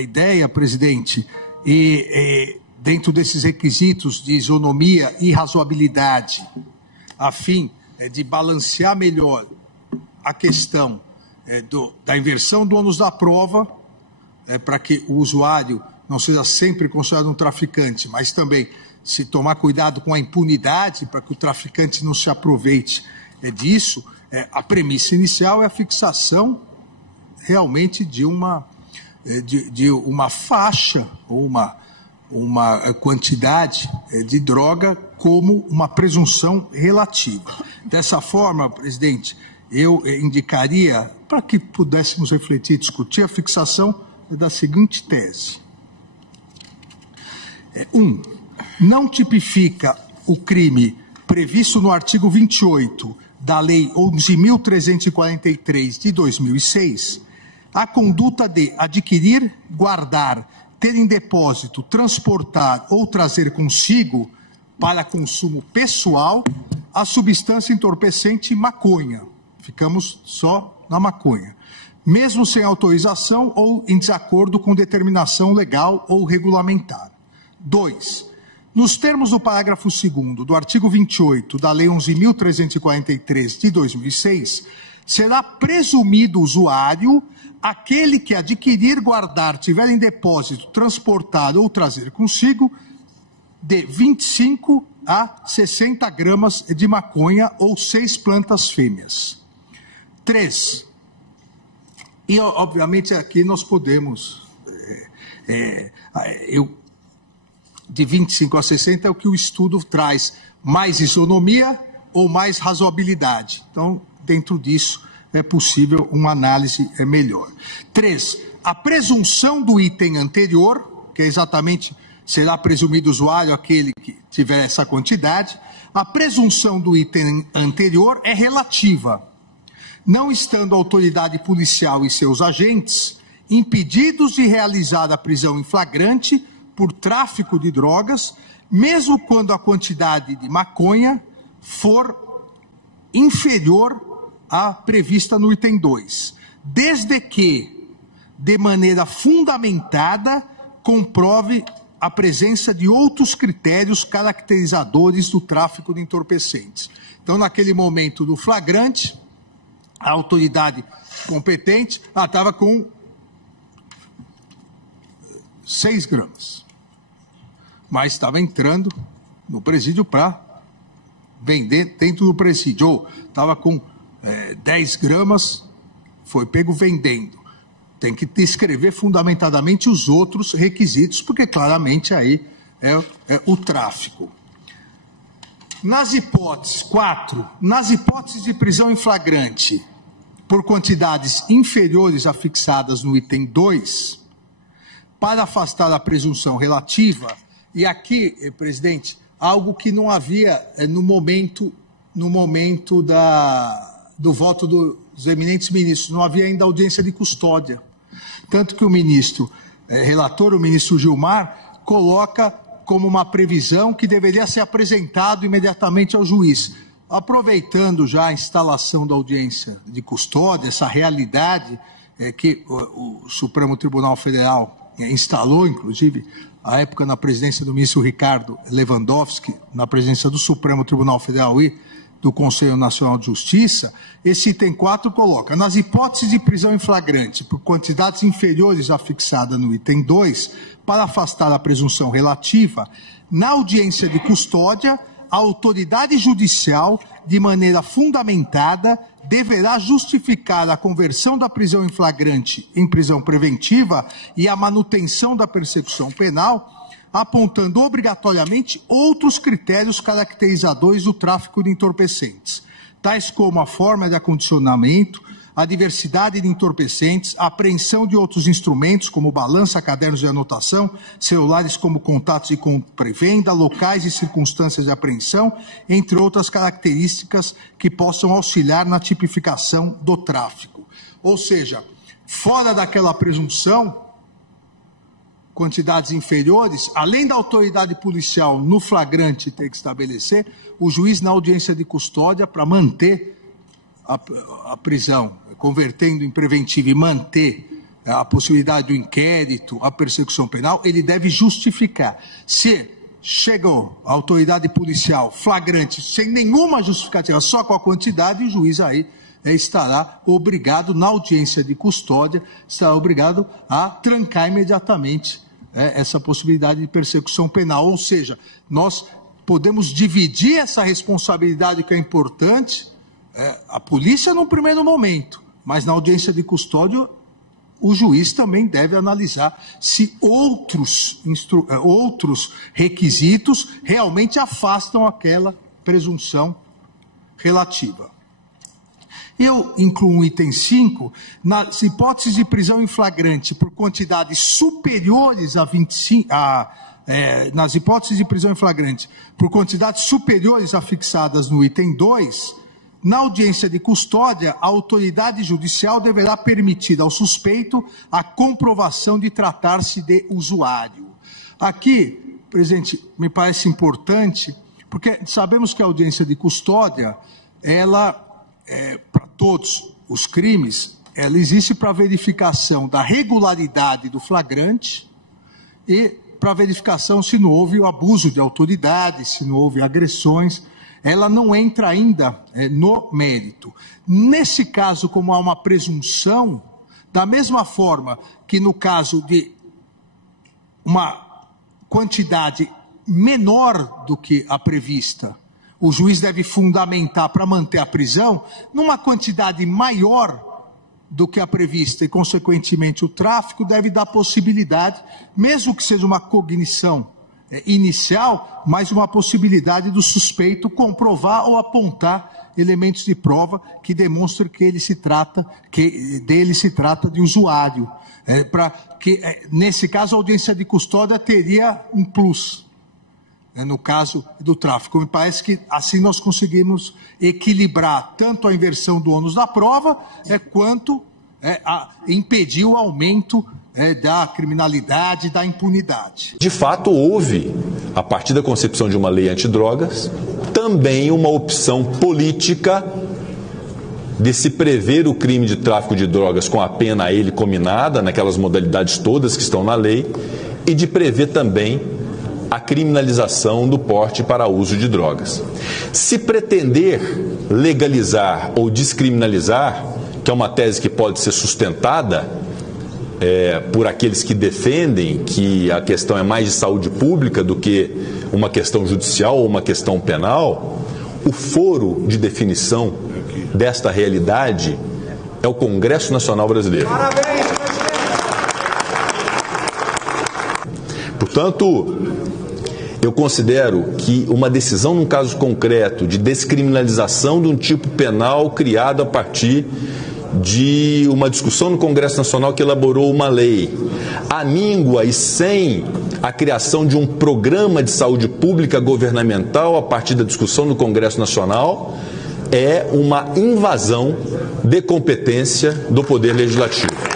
ideia, presidente, e dentro desses requisitos de isonomia e razoabilidade, a fim de balancear melhor a questão da inversão do ônus da prova, para que o usuário não seja sempre considerado um traficante, mas também se tomar cuidado com a impunidade, para que o traficante não se aproveite disso, a premissa inicial é a fixação realmente de uma faixa ou uma quantidade de droga como uma presunção relativa. Dessa forma, presidente, eu indicaria, para que pudéssemos refletir e discutir, a fixação da seguinte tese. 1. Não tipifica o crime previsto no artigo 28 da Lei 11.343 de 2006, a conduta de adquirir, guardar, ter em depósito, transportar ou trazer consigo para consumo pessoal a substância entorpecente maconha. Ficamos só na maconha. Mesmo sem autorização ou em desacordo com determinação legal ou regulamentar. 2. Nos termos do parágrafo 2º do artigo 28 da Lei 11.343 de 2006, será presumido usuário aquele que adquirir, guardar, tiver em depósito, transportar ou trazer consigo de 25 a 60 gramas de maconha ou 6 plantas fêmeas. 3. E, obviamente, aqui nós podemos... de 25 a 60 é o que o estudo traz, mais isonomia ou mais razoabilidade. Então, dentro disso, é possível uma análise melhor. 3. A presunção do item anterior, que é exatamente, será presumido usuário aquele que tiver essa quantidade, a presunção do item anterior é relativa, não estando a autoridade policial e seus agentes impedidos de realizar a prisão em flagrante por tráfico de drogas, mesmo quando a quantidade de maconha for inferior à prevista no item 2, desde que, de maneira fundamentada, comprove a presença de outros critérios caracterizadores do tráfico de entorpecentes. Então, naquele momento do flagrante, a autoridade competente estava com 6 gramas. Mas estava entrando no presídio para vender dentro do presídio. Ou estava com 10 gramas, foi pego vendendo. Tem que descrever fundamentadamente os outros requisitos, porque claramente aí é o tráfico. Nas hipóteses, 4, nas hipóteses de prisão em flagrante, por quantidades inferiores a fixadas no item 2, para afastar a presunção relativa, e aqui, presidente, algo que não havia no momento do voto dos eminentes ministros, não havia ainda audiência de custódia. Tanto que o ministro relator, o ministro Gilmar, coloca como uma previsão que deveria ser apresentado imediatamente ao juiz. Aproveitando já a instalação da audiência de custódia, essa realidade que o Supremo Tribunal Federal instalou, inclusive, à época na presidência do ministro Ricardo Lewandowski, na presidência do Supremo Tribunal Federal e do Conselho Nacional de Justiça, esse item 4 coloca, nas hipóteses de prisão em flagrante por quantidades inferiores à fixada no item 2, para afastar a presunção relativa, na audiência de custódia, a autoridade judicial, de maneira fundamentada, deverá justificar a conversão da prisão em flagrante em prisão preventiva e a manutenção da persecução penal, apontando obrigatoriamente outros critérios caracterizadores do tráfico de entorpecentes, tais como a forma de acondicionamento, a diversidade de entorpecentes, a apreensão de outros instrumentos, como balança, cadernos de anotação, celulares como contatos de compra e venda, locais e circunstâncias de apreensão, entre outras características que possam auxiliar na tipificação do tráfico. Ou seja, fora daquela presunção, quantidades inferiores, além da autoridade policial no flagrante ter que estabelecer, o juiz na audiência de custódia para manter a prisão, convertendo em preventiva e manter a possibilidade do inquérito, a persecução penal, ele deve justificar. Se chega a autoridade policial flagrante, sem nenhuma justificativa, só com a quantidade, o juiz aí estará obrigado, na audiência de custódia, estará obrigado a trancar imediatamente essa possibilidade de persecução penal. Ou seja, nós podemos dividir essa responsabilidade que é importante, a polícia no primeiro momento, mas na audiência de custódia o juiz também deve analisar se outros requisitos realmente afastam aquela presunção relativa. Eu incluo um item 5, nas hipóteses de prisão em flagrante por quantidades superiores a 25, nas hipóteses de prisão em flagrante por quantidades superiores a fixadas no item 2, na audiência de custódia, a autoridade judicial deverá permitir ao suspeito a comprovação de tratar-se de usuário. Aqui, presidente, me parece importante, porque sabemos que a audiência de custódia, ela, para todos os crimes, ela existe para verificação da regularidade do flagrante e para verificação se não houve o abuso de autoridade, se não houve agressões. Ela não entra ainda no mérito. Nesse caso, como há uma presunção, da mesma forma que no caso de uma quantidade menor do que a prevista, o juiz deve fundamentar para manter a prisão, numa quantidade maior do que a prevista e, consequentemente, o tráfico deve dar possibilidade, mesmo que seja uma cognição inicial, mas uma possibilidade do suspeito comprovar ou apontar elementos de prova que demonstrem que dele se trata de usuário. Nesse caso, a audiência de custódia teria um plus, no caso do tráfico. Me parece que assim nós conseguimos equilibrar tanto a inversão do ônus da prova, quanto impedir o aumento da criminalidade, da impunidade. De fato, houve, a partir da concepção de uma lei antidrogas, também uma opção política de se prever o crime de tráfico de drogas com a pena a ele cominada, naquelas modalidades todas que estão na lei, e de prever também a criminalização do porte para uso de drogas. Se pretender legalizar ou descriminalizar, que é uma tese que pode ser sustentada por aqueles que defendem que a questão é mais de saúde pública do que uma questão judicial ou uma questão penal, o foro de definição desta realidade é o Congresso Nacional Brasileiro. Parabéns, portanto, eu considero que uma decisão num caso concreto de descriminalização de um tipo penal criado a partir de uma discussão no Congresso Nacional que elaborou uma lei, à míngua e sem a criação de um programa de saúde pública governamental a partir da discussão no Congresso Nacional, é uma invasão de competência do Poder Legislativo.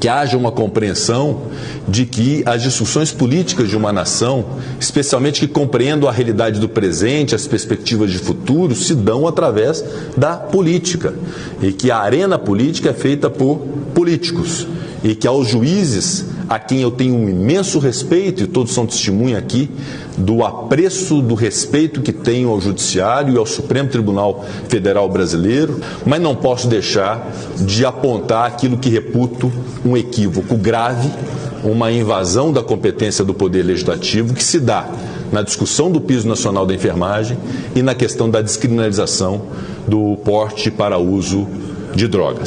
Que haja uma compreensão de que as discussões políticas de uma nação, especialmente que compreendam a realidade do presente, as perspectivas de futuro, se dão através da política. E que a arena política é feita por políticos. E que aos juízes, a quem eu tenho um imenso respeito, e todos são testemunha aqui, do apreço, do respeito que tenho ao Judiciário e ao Supremo Tribunal Federal Brasileiro, mas não posso deixar de apontar aquilo que reputo um equívoco grave, uma invasão da competência do Poder Legislativo que se dá na discussão do piso nacional da enfermagem e na questão da descriminalização do porte para uso de drogas.